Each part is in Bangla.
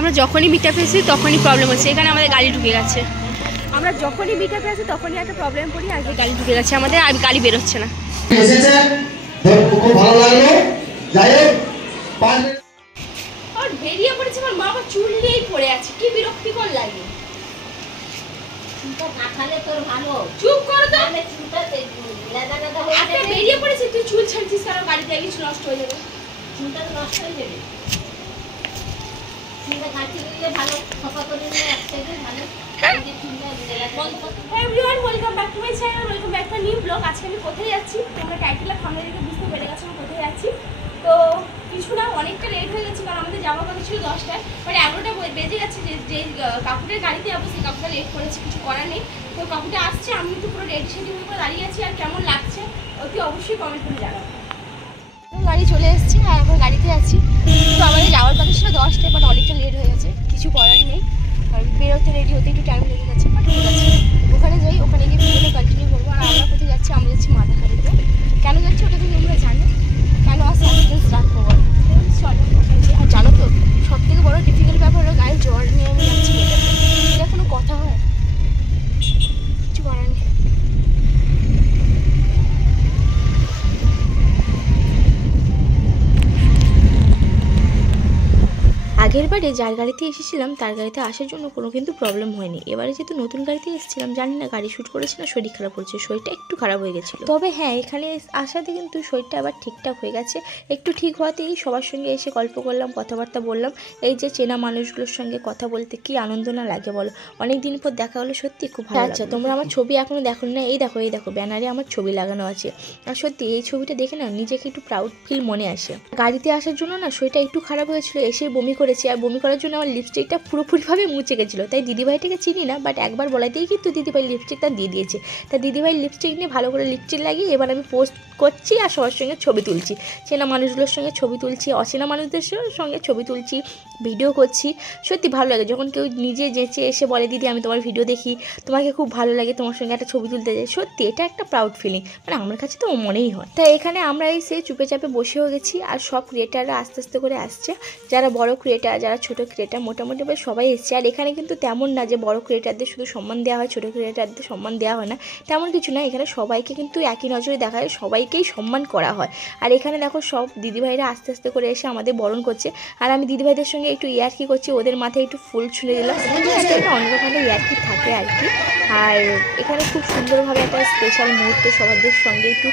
আমরা যখনই মিটআপে এসেছি তখনই প্রবলেম হচ্ছে। এখানে আমাদের গাড়ি ঢুকে গেছে। আমরা যখনই মিটআপে আসি তখনই একটা প্রবলেম পড়ি, আর গাড়ি ঢুকে গেছে আমাদের, আর গাড়ি বেরোচ্ছে না। খুব ভালো লাগলো। যাই হোক আর বেরিয়ে পড়েছে, আমার মা আবার চুল নিয়েই পড়ে আছে, কি বিরক্তিকর লাগে। না খালে তোর ভালো, চুপ করো তো। আমি চুলটাতে লাদা লাদা হয়ে একটা যাবে। বেরিয়ে পড়েছে, তুই চুল ছাড়ছিস কারণ গাড়িতে কিছু নষ্ট হয়ে যাবে। চুলটা তো নষ্ট হয়ে যাবে। চুলটা কাটিয়ে দিলে ভালো, খোপা করে নিলে একসাথে ভালো। এই যে চুলটা everyone, welcome back to my channel, welcome back to new blog. আজকে আমি কোথায় যাচ্ছি তোমরা টাইটেল সামনে দেখে বুঝতে পেরে গেছো আমি কোথায় যাচ্ছি। তো কিছু না, অনেকটা লেট হয়ে গেছে কারণ আমাদের যাওয়ার কথা ছিল 10টায়, বাট 11টা বেজে গেছে। যে কাকুটার গাড়িতে যাবো সেই কাকুটা লেট করেছে, কিছু করার নেই। তো কাকুটা আসছে, আমি তো পুরো রেডি সেডি হয়ে দাঁড়িয়ে আছি। আর কেমন লাগছে অতি অবশ্যই কমেন্ট করে জানাবো। গাড়ি চলে এসেছি আর এখন গাড়িতে আছি। তো আমাদের যাওয়ার কথা ছিল 10টায়, বাট অনেকটা লেট হয়ে গেছে, কিছু করার নেই। আর বেরোতে রেডি হতে একটু টাইম লেগে গেছে, বাট ঠিক আছে। ওখানে যাই, ওখানে গিয়ে ভিডিওটা কন্টিনিউ করবো। আর আমরা কোথায় যাচ্ছি? আমরা যাচ্ছি মাথাখালিতে। কেন যাচ্ছি ওটা তো তোমরা জানো, কেন আসছে আজকে স্টার্ট করবো। চলো ওখানে যাই। আর জানো তো সব থেকে বড় ডিফিকাল্ট ব্যাপার হলো গায়ে জ্বর নিয়ে আমি যাচ্ছি মেয়েটাতে। এটা কোনো কথা হয়? কিছু করার নেই। আগের বারে যার গাড়িতে এসেছিলাম তার গাড়িতে আসার জন্য কোনো কিন্তু প্রবলেম হয়নি। এবারে যেহেতু নতুন গাড়িতে এসেছিলাম, জানি না গাড়ি শ্যুট করেছে না শরীর খারাপ হয়েছে, শরীরটা একটু খারাপ হয়ে গেছিলো। তবে হ্যাঁ, এখানে আসাতে কিন্তু শরীরটা আবার ঠিকঠাক হয়ে গেছে। একটু ঠিক হওয়াতেই সবার সঙ্গে এসে গল্প করলাম, কথাবার্তা বললাম। এই যে চেনা মানুষগুলোর সঙ্গে কথা বলতে কি আনন্দ না লাগে বলো। অনেক দিন পর দেখা হলো, সত্যি খুব ভালো। আচ্ছা, তোমরা আমার ছবি এখনো দেখো না? এই দেখো ব্যানারে আমার ছবি লাগানো আছে। আর সত্যি এই ছবিটা দেখে না নিজেকে একটু প্রাউড ফিল মনে আসে। গাড়িতে আসার জন্য না শরীরটা একটু খারাপ হয়েছিল, এসে বমি করেছি। আর বমি করার জন্য আমার লিপস্টিকটা পুরোপুরিভাবে মুছে গেছিলো। তাই দিদিভাইটাকে চিনি না, বাট একবার বলাতেই কিন্তু দিদিভাই লিপস্টিকটা দিয়ে দিয়েছে। তাই দিদিভাই লিপস্টিক নিয়ে ভালো করে লিপস্টিক লাগিয়ে এবার আমি পোস্ট করছি আর সবার সঙ্গে ছবি তুলছি। চেনা মানুষগুলোর সঙ্গে ছবি তুলছি, অচেনা মানুষদের সঙ্গে ছবি তুলছি, ভিডিও করছি। সত্যি ভালো লাগে যখন কেউ নিজে যেচে এসে বলে দিদি আমি তোমার ভিডিও দেখি, তোমাকে খুব ভালো লাগে, তোমার সঙ্গে একটা ছবি তুলতে যাই। সত্যি এটা একটা প্রাউড ফিলিং, মানে আমার কাছে তো মনেই হয়। তাই এখানে আমরা এসে চুপে চাপে বসেও গেছি। আর সব ক্রিয়েটাররা আস্তে আস্তে করে আসছে, যারা বড় ক্রিয়েটার, যারা ছোট ক্রিয়েটার, মোটামুটি সবাই এসছে। আর এখানে কিন্তু তেমন না যে বড় ক্রিয়েটারদের শুধু সম্মান দেওয়া হয়, ছোট ক্রিয়েটারদের সম্মান দেওয়া হয় না, তেমন কিছু না। এখানে সবাইকে কিন্তু একই নজরে দেখা হয়, সবাইকেই সম্মান করা হয়। আর এখানে দেখো সব দিদিভাইরা আস্তে আস্তে করে এসে আমাদের বরণ করছে। আর আমি দিদিভাইদের সঙ্গে একটু ইয়ার্কি করছি, ওদের মাথায় একটু ফুল ছুঁড়ে দিলাম। একটা অন্যরকম ইয়ার্কি থাকে আর কি। আর এখানে খুব সুন্দরভাবে একটা স্পেশাল মুহূর্ত সবাইদের সঙ্গে একটু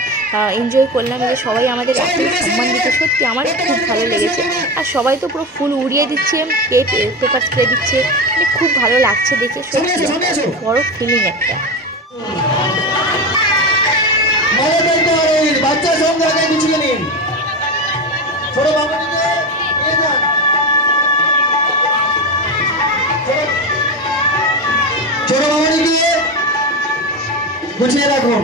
এনজয় করলাম। যে সবাই আমাদের এত সম্মান দিচ্ছে, সত্যি আমার খুব ভালো লেগেছে। আর সবাই তো পুরো ফুল উড়িয়ে দিচ্ছে, পেপার স্প্রে দিচ্ছে, মানে খুব ভালো লাগছে দেখে। সত্যি বড় ফিলিং একটা। বাচ্চা সঙ্গে আগে গুছিয়ে নিন। ছোট বাবুকে গুছিয়ে রাখুন।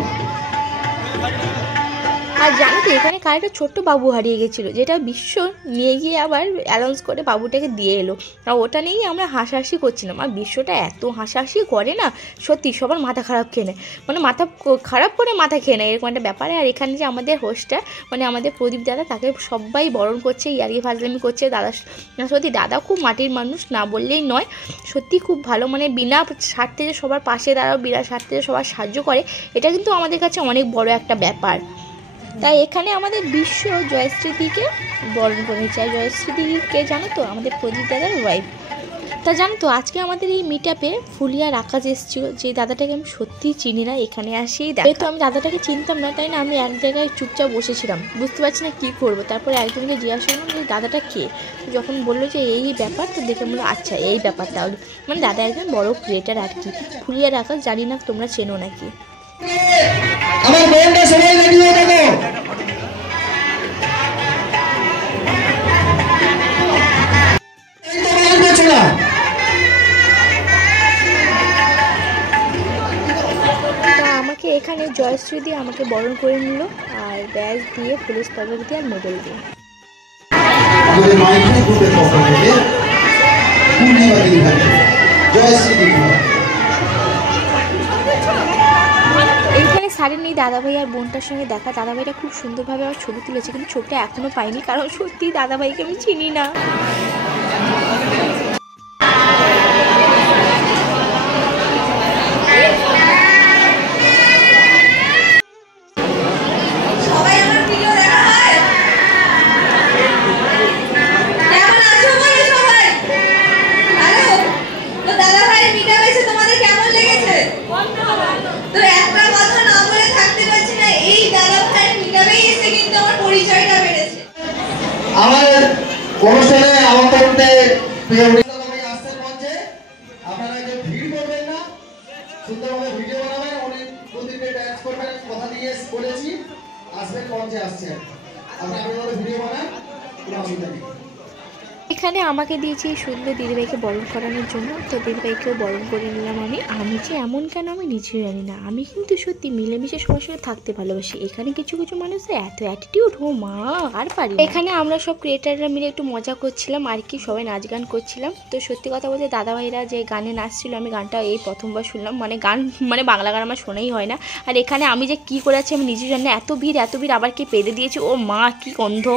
আর জানো তো এখানে কার একটা ছোট্ট বাবু হারিয়ে গেছিলো, যেটা বিশ্ব নিয়ে গিয়ে আবার অ্যানাউন্স করে বাবুটাকে দিয়ে এলো। আর ওটা নিয়েই আমরা হাসাহাসি করছিলাম। আর বিশ্বটা এত হাসাহাসি করে না, সত্যি সবার মাথা খারাপ খেয়ে নেয়, মানে মাথা খারাপ করে মাথা খেয়ে নেয়, এরকম একটা ব্যাপারে। আর এখানে যে আমাদের হোস্টটা, মানে আমাদের প্রদীপ দাদা, তাকে সবাই বরণ করছে, ইয়ার্কি ফাজলামি করছে। দাদা সত্যি দাদা খুব মাটির মানুষ, না বললেই নয়। সত্যি খুব ভালো, মানে বিনা স্বার্থে যে সবার পাশে দাঁড়াও, বিনা স্বার্থে যে সবার সাহায্য করে, এটা কিন্তু আমাদের কাছে অনেক বড় একটা ব্যাপার। তাই এখানে আমাদের বিশ্ব জয়শ্রীদিকে বরণ করে চাই। জয়শ্রীদিকে জানো তো, আমাদের প্রদীপ দাদার ওয়াইফ। তা জানো তো আজকে আমাদের এই মিটআপে ফুলিয়ার আকাশ এসেছিলো, যে দাদাটাকে আমি সত্যিই চিনি না, এখানে আসেই যেহেতু আমি দাদাটাকে চিনতাম না, তাই না আমি এক জায়গায় চুপচাপ বসেছিলাম, বুঝতে পারছি না কী করবো। তারপরে একজনকে জিজ্ঞাসা করলাম যে দাদাটা কে। যখন বললো যে এই ব্যাপার, তো দেখে বললো আচ্ছা এই ব্যাপার। তাহলে মানে দাদা একজন বড় ক্রিয়েটার আর কি। ফুলিয়ার আকাশ, জানি না তোমরা চেনো নাকি। আমার বোনটা সবাই রেডি হয়ে থাকো। আমাকে এখানে জয়শ্রী দিয়ে আমাকে বরণ করে নিল, আর ব্যাজ দিয়ে, পুলিশ পদক দিয়ে, আর মেডেল দিয়ে। এইখানে শাড়ি নেই দাদাভাই আর বোনটার সঙ্গে দেখা। দাদাভাইটা খুব সুন্দরভাবে আমার ছবি তুলেছে, কিন্তু ছবিটা এখনো পাইনি, কারণ সত্যি দাদাভাইকে আমি চিনি না। আসছেন মঞ্চে, আপনারা কেউ ভিড় করবেন না, সুন্দরভাবে ভিডিও বানাবেন, উনি 2-3 ড্যান্স করবেন, কথা দিয়ে বলেছি, আসবেন মঞ্চে আসছেন, আপনারা ভিডিও বানান, কোনো অসুবিধা নেই। এখানে আমাকে দিয়েছি সুন্দর দিদিভাইকে বরণ করানোর জন্য, তো দিদিভাইকেও বরণ করে নিলাম আমি। আমি যে এমন কেন আমি নিজেও জানি না, আমি কিন্তু সত্যি মিলেমিশে সবার সঙ্গে থাকতে ভালোবাসি। এখানে কিছু কিছু মানুষের এত অ্যাটিটিউড, ও মা আর পারি না। এখানে আমরা সব ক্রিয়েটাররা মিলে একটু মজা করছিলাম আর কি, সবাই নাচ গান করছিলাম। তো সত্যি কথা বলতে দাদাভাইরা যে গানে নাচছিল, আমি গানটা এই প্রথমবার শুনলাম, মানে গান মানে বাংলা গান আমার শোনাই হয় না। আর এখানে আমি যে কি করেছি আমি নিজেও জানি না, এত ভিড় আবার কি পেদে দিয়েছে, ও মা কি গন্ধ।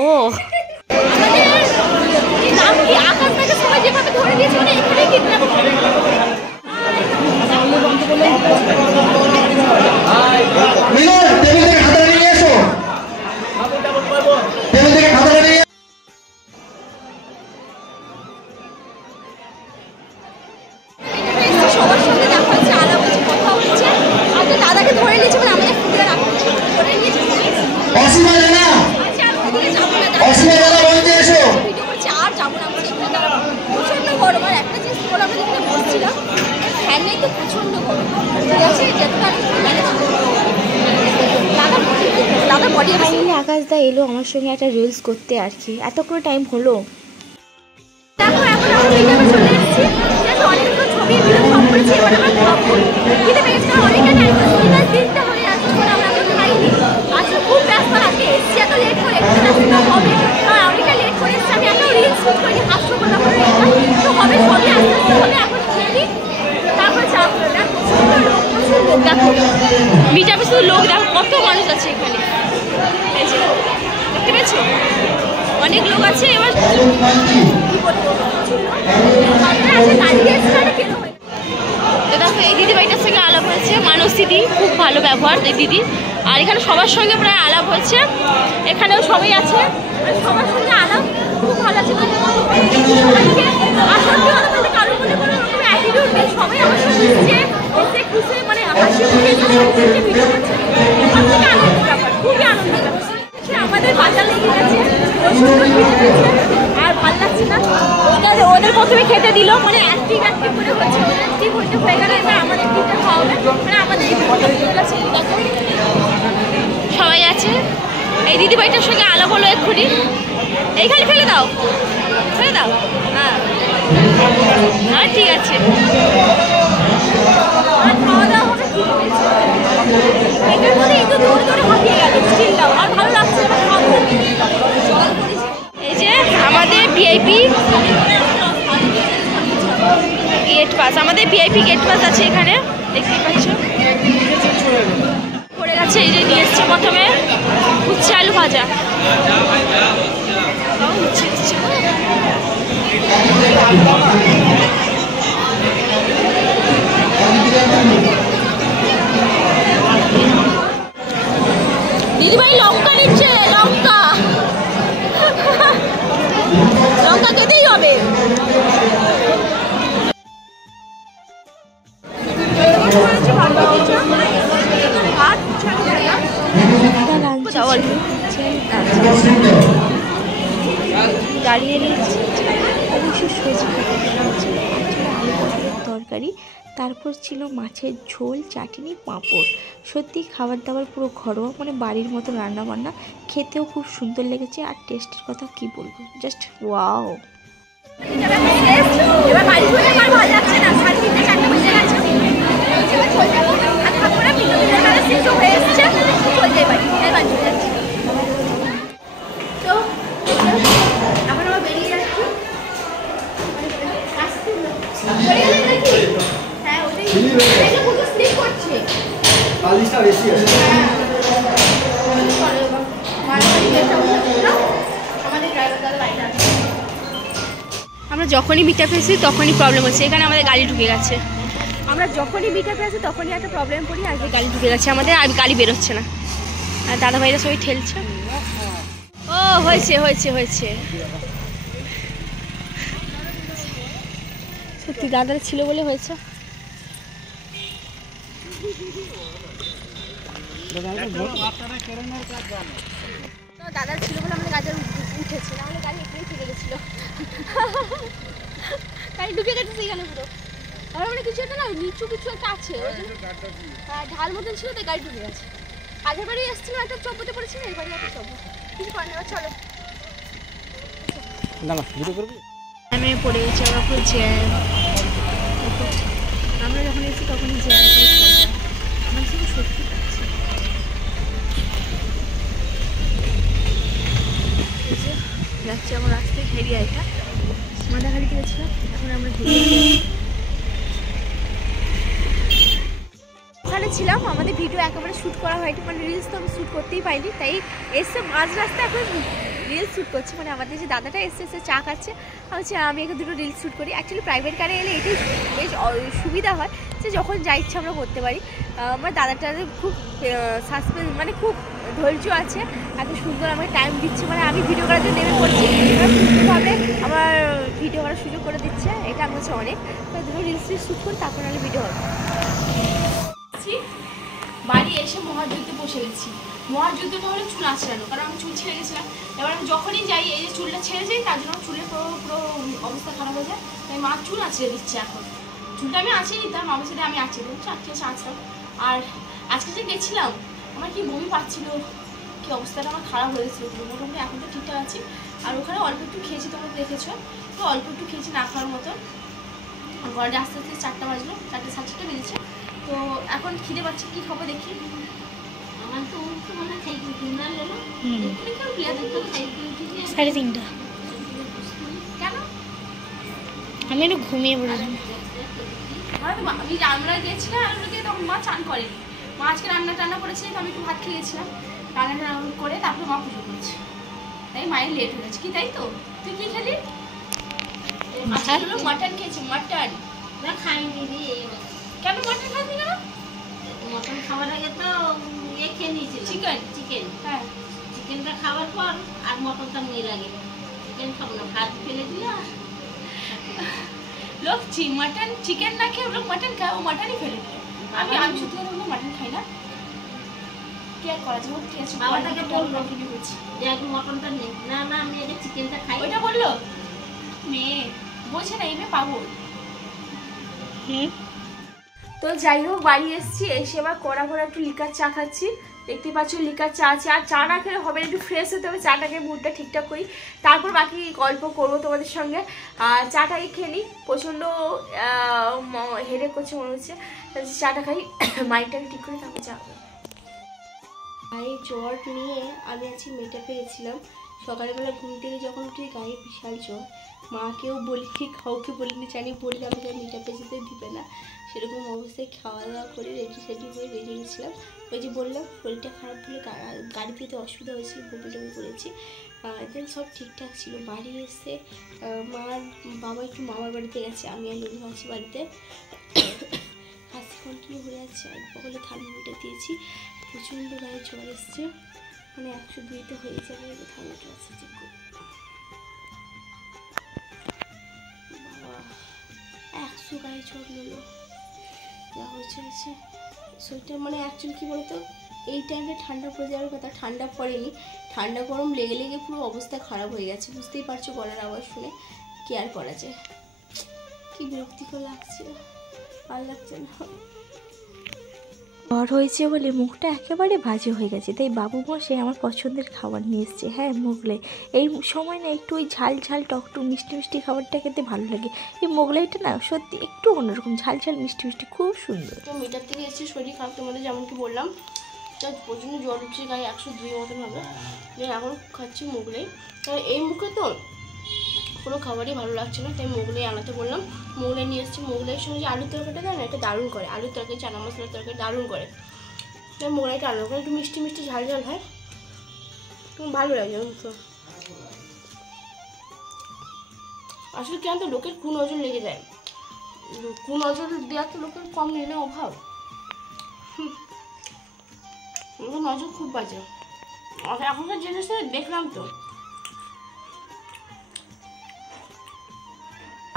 ফাইনালি আকাশদা এলো আমার সঙ্গে একটা রিলস করতে আর কি, এত করে টাইম হলো। মিটাপে শুধু লোক দেখো, কত মানুষ আছে এখানে, দেখতে পেয়েছো অনেক লোক আছে। এবার দেখো এই দিদিভাইটার সঙ্গে আলাপ হয়েছে, মানস দিদি, খুব ভালো ব্যবহার এই দিদি। আর এখানে সবার সঙ্গে প্রায় আলাপ হয়েছে, এখানেও সবাই আছে, সবার সঙ্গে আলাপ খুব ভালো আছে। সবাই আমার সঙ্গে খুশি, মানে হাসি মুখে খুবই আনন্দ। আমাদের ভালো লেগে গেছে আর ভালো লাগছে না, ওদের প্রথমে খেতে দিল, মানে অ্যাক্টিভ করে হচ্ছে, অ্যাক্টিভ হইতে হয়ে গেল, এবার আমাদের দিতে খাওয়া হবে, মানে আমাদের সবাই আছে। এই দিদিভাইটার সঙ্গে আলাপ হলো এক্ষুনি, এইখানে ফেলে দাও হ্যাঁ হ্যাঁ ঠিক আছে। খাওয়া দাওয়া হবে, এটার মধ্যে একটু দৌড়ে হাঁপিয়ে গেল, স্টিল দাও আর ভালো লাগছে না, খাবো। এই যে আমাদের ভিআইপি গেট পাস, আমাদের ভিআইপি গেট পাস আছে এখানে, দেখতেই পাচ্ছ পড়ে গেছে। এই যে নিয়ে এসছে প্রথমে উচ্ছে আলু ভাজা, দিদিভাই লঙ্কা নিচ্ছে, লঙ্কা খেতেই হবে। দাঁড়িয়ে নিচ্ছি অবশ্যই সবজি তরকারি, তারপর ছিল মাছের ঝোল, চাটনি, পাঁপড়। সত্যি খাবার দাবার পুরো ঘরোয়া, মানে বাড়ির মতো রান্না বান্না, খেতেও খুব সুন্দর লেগেছে। আর টেস্টের কথা কি বলবো, জাস্ট ওয়াও। আমরা যখনই মিটআপ এসেছি তখনই প্রবলেম হচ্ছে, এখানে আমাদের গাড়ি ঢুকে গেছে। আমরা যখনই মিটআপে আসি তখনই একটা প্রবলেম পড়ি, আর গাড়ি ঢুকে গেছে আমাদের, আর গাড়ি বেরোচ্ছে না, আর দাদাভাইরা সবাই ঠেলছে। ও হয়েছে হয়েছে হয়েছে, সত্যি দাদার ছিল বলে হয়েছে। দাদার ছিল বলে আমাদের গাড়ি উঠেছে, নাহলে গাড়ি এখানেই ফিরে গেছিল। গাড়ি ঢুকে গেছে সেখানে পুরো। আর মানে কিছু একটা না নিচু কিছু একটা আছে ওই জন্য ঢাল মতন ছিল তাই গাড়ি ঢুকে গেছে। আগের বাড়ি এসেছিলাম একটা চব্বতে পড়েছিল, এই বাড়ি একটা চব্ব, কিছু করে নেওয়া। চলো আমি পড়ে গেছি আমরা পুরো জ্যাম। আমরা যখন এসেছি তখনই জ্যাম আমার শুধু সত্যি পাচ্ছি। যাচ্ছি আমার রাস্তায় হেরিয়া, এটা মাদাখালিতে গেছিলাম, এখন আমরা ওখানে ছিলাম। আমাদের ভিডিও একেবারে শ্যুট করা হয়নি, মানে রিলস তো আমি শ্যুট করতেই পাইনি, তাই এসে মাঝ রাস্তায় এখন রিলস শ্যুট করছি। মানে আমাদের যে দাদাটা এসে চা খাচ্ছে, আমি একে দুটো রিলস শ্যুট করি। অ্যাকচুয়ালি প্রাইভেট কারে এলে এটাই বেশ সুবিধা হয় যে যখন যা ইচ্ছা আমরা করতে পারি। আমার দাদাটার খুব সাসপেন্স, মানে খুব ধৈর্য আছে, এত সুন্দর আমাকে টাইম দিচ্ছে। মানে আমি ভিডিও করার জন্য নেমে পড়ছি, সুন্দরভাবে আমার ভিডিও করার সুযোগ করে দিচ্ছে, এটা আমার কাছে অনেক। তো দুটো রিলস শ্যুট করি, তারপর আমি ভিডিও হবে। বাড়ি এসে মহাযুদ্ধে বসে গেছি। মহাযুদ্ধটা হলে চুল আঁচড়ানো, কারণ আমি চুল ছেড়ে গেছিলাম। এবার আমি যখনই যাই, এই যে চুলটা ছেড়ে যাই, তার জন্য চুলের পুরো অবস্থা খারাপ হয়ে যায়, তাই মা চুল আঁচড়ে দিচ্ছে। এখন চুলটা আমি আঁচড়ে নিতাম, মামার সাথে আমি আঁচড়ে দিচ্ছি, আজকে এসে আঁচড়াম। আর আজকে যে গেছিলাম আমার কি বমি পাচ্ছিল, কি অবস্থাটা আমার খারাপ হয়ে গেছিলো। মোটামুটি এখন তো ঠিকঠাক আছি। আর ওখানে অল্প একটু খেয়েছি, তোমরা দেখেছো, তো অল্প একটু খেয়েছি না খাওয়ার মতো। ঘরে আস্তে আস্তে 4টা বাজলো, 4টে 4:30 বেজেছে। তো এখন খিদে পাচ্ছে, কি খাবো দেখি। আমার তো মানে সাইকেল কিনা হলো, 3:30। কেন আমি একটু ঘুমিয়ে পড়লাম। আমরা গেছিলাম, আমরা তখন মা চান করেনি। মা আজকে রান্না টান্না করেছে, তো আমি একটু ভাত খেয়ে গেছিলাম। রান্না টান্না করে তারপরে মা পুজো করেছে, তাই মায়ের লেট হয়ে গেছে। কি তাই তো, তুই কি খেলি? মাটন খেয়েছি। মাটন না খাইনি রে। কেন মাটন খাইনি? কেন মটন খাওয়ার আগে তো ইয়ে খেয়ে নিয়েছি, চিকেন। হ্যাঁ, চিকেনটা খাওয়ার পর আর মটনটা মেয়ে লাগে। চিকেন খাবো না, ভাত ফেলে দিলে লোক মাটন চিকেন না খেয়ে লোক মাটন খায়, ও মাটনই ফেলে দিল। আমি সত্যি কথা বলবো, মাটন খাই না। কি আর করা যাবে, ঠিক আছে। বাবাটাকে বলবো যে আগে মটনটা নেই। না না, আমি আগে চিকেনটা খাই, ওইটা বললো মেয়ে। বলছে না, এই মেয়ে পাগল। তো যাই হোক, বাড়ি এসেছি, এসে আবার কড়া একটু লিকার চা খাচ্ছি। দেখতে পাচ্ছ লিকার চা আছে। আর চা না খেলে হবে, একটু ফ্রেশ হতে হবে, চাটাকে মুডটা ঠিকঠাক করি, তারপর বাকি গল্প করবো তোমাদের সঙ্গে। আর চাটাকে খেয়ে নিই, প্রচণ্ড হেডেক করছে মনে হচ্ছে, চাটা খাই, মাইন্ডটাকে ঠিক করে তারপর যাবো। গায়ে জ্বর নিয়ে আমি আজকে মেটে পেয়েছিলাম। সকালবেলা ঘুম থেকে যখন উঠি গায়ে বিশাল জ্বর। মাকেও বলিনি, কাউকে বলিনি, জানি বললে আমাকে মিটাপে যেতে দিবে না। সেরকম অবস্থায় খাওয়া দাওয়া করে রেডি হয়ে বেরিয়ে গেছিলাম। ওই যে বললাম শরীরটা খারাপ বলে গাড়িতে যেতে অসুবিধা হয়েছিল, বমি টমি করেছি। দেন সব ঠিকঠাক ছিল। বাড়ি এসে বাবা একটু মামার বাড়িতে গেছে, আমি আর লুলু আছি বাড়িতে। কাশি কন্টিনিউ হয়ে যাচ্ছে, এক বগলে থার্মোমিটার দিয়েছি, প্রচণ্ড গায়ে জ্বর এসছে, মানে 102তে হয়ে যাবে। থার্মোমিটার আছে, চেক করবো। বাবা 100 গায়ে জ্বর নিলো, যা হয়েছে শরীরটা। মানে অ্যাকচুয়ালি কী বলতো, এই টাইমে ঠান্ডা পড়ে যাওয়ার কথা, ঠান্ডা পড়েনি, ঠান্ডা গরম লেগে পুরো অবস্থা খারাপ হয়ে গেছে। বুঝতেই পারছো গলার আওয়াজ শুনে, কি আর করা যায়। কি বিরক্তিকর লাগছে, আর লাগছে না। জ্বর হয়েছে বলে মুখটা একেবারে বাজে হয়ে গেছে, তাই বাবু মশাই আমার পছন্দের খাবার নিয়ে এসছে। হ্যাঁ, মোগলাই। এই সময় না একটু ওই ঝাল টকটক মিষ্টি খাবারটা খেতে ভালো লাগে। এই মোগলাইটা না সত্যি একটু অন্যরকম, ঝাল মিষ্টি খুব সুন্দর। তো মিটার থেকে এসেছি, শরীর খারাপ, তোমাদের যেমন কি বললাম, তো প্রচণ্ড জ্বর উঠছে, গায়ে 102 মতন হবে। এখন খাচ্ছি মোগলাই। তো এই মুখে তো কোনো খাবারই ভালো লাগছে না, তাই মোগলাই আনাতে বললাম। মোগলাই নিয়ে এসেছি। মোগলাইয়ের সঙ্গে যে আলুর তরকারিটা দেয় না, এটা দারুণ করে। আলুর তরকারি, চানা মশলার তরকারি দারুণ করে। তাই মোগলাইটা আলাদা করে একটু মিষ্টি ঝাল হয়, ভালো লাগে মুখে। আসলে কেন তো লোকের কুনজর লেগে যায়, কুনজর দেওয়া তো লোকের কম নেই না, অভাব। নজর খুব বাজে এখনকার জিনিস দেখলাম তো।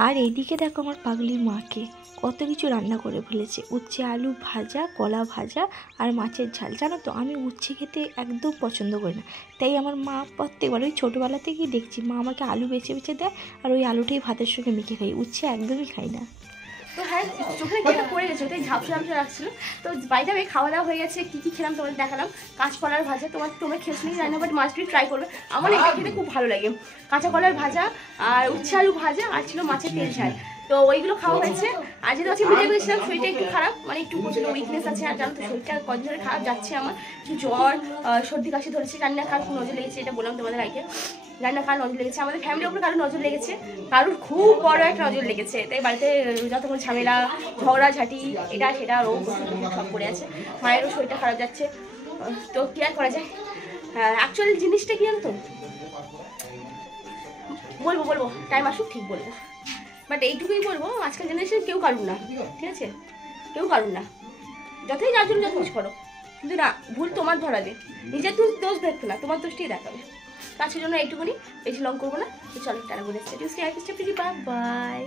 আর এইদিকে দেখো আমার পাগলির মাকে কত কিছু রান্না করে ফেলেছে, উচ্ছে আলু ভাজা, কলা ভাজা আর মাছের ঝাল। জানো তো আমি উচ্ছে খেতে একদম পছন্দ করি না, তাই আমার মা প্রত্যেকবার ওই ছোটোবেলা থেকেই দেখছি মা আমাকে আলু বেছে বেছে দেয় আর ওই আলুটাই ভাতের সঙ্গে মেখে খাই, উচ্ছে একদমই খাই না। তো হ্যাঁ, চোখে কেটে পড়ে গেছে, ওটাই ঝাপসা ঝাপসা রাখছিল। তো বাইরে আমি খাওয়া দাওয়া হয়ে গেছে, কী কী খেলাম তোমাদের দেখালাম। কাঁচকলার ভাজা, তোমরা খেয়েছি নাকি জানি না, বাট মাছটি ট্রাই করবে, আমার এটা খেতে খুব ভালো লাগে। কাঁচা কলার ভাজা আর উচ্ছে আলু ভাজা আর ছিল মাছের তেল ঝাল, তো ওইগুলো খাওয়া হয়েছে। আর যেহেতু আজকে ভিডিও করেছিলাম শরীরটা একটু খারাপ, মানে একটু প্রচন্ড উইকনেস আছে। আর জানো তো শরীরটা কদিন ধরে খারাপ যাচ্ছে আমার, একটু জ্বর সর্দি কাশি ধরেছে। জানি না কার খুব নজর লেগেছে, এটা বললাম তোমাদের আগে, জানি না কার নজর লেগেছে। আমাদের ফ্যামিলির উপরে কারোর নজর লেগেছে, কারোর খুব বড় একটা নজর লেগেছে। তাই বাড়িতে যতক্ষণ ঝামেলা ঝগড়াঝাটি এটা সেটা রোগ সব পড়ে আছে। মায়েরও শরীরটা খারাপ যাচ্ছে, তো কি আর করা যায়। অ্যাকচুয়ালি জিনিসটা কি জানো তো, বলবো টাইম আসুক ঠিক বলবো, বাট এইটুকুই বলবো, আজকাল জেনারেশন কেউ কারুন না, ঠিক আছে, কেউ কারুন না। যতই যার জন্য যত কিছু করো, কিন্তু না, ভুল তোমার ধরাবে, নিজের দোষ দেখবে না, তোমার দোষটাই দেখাবে। আজকের জন্য এইটুকুনি, বেশি লং করবো না। চলো টানা বলে বাই বাই।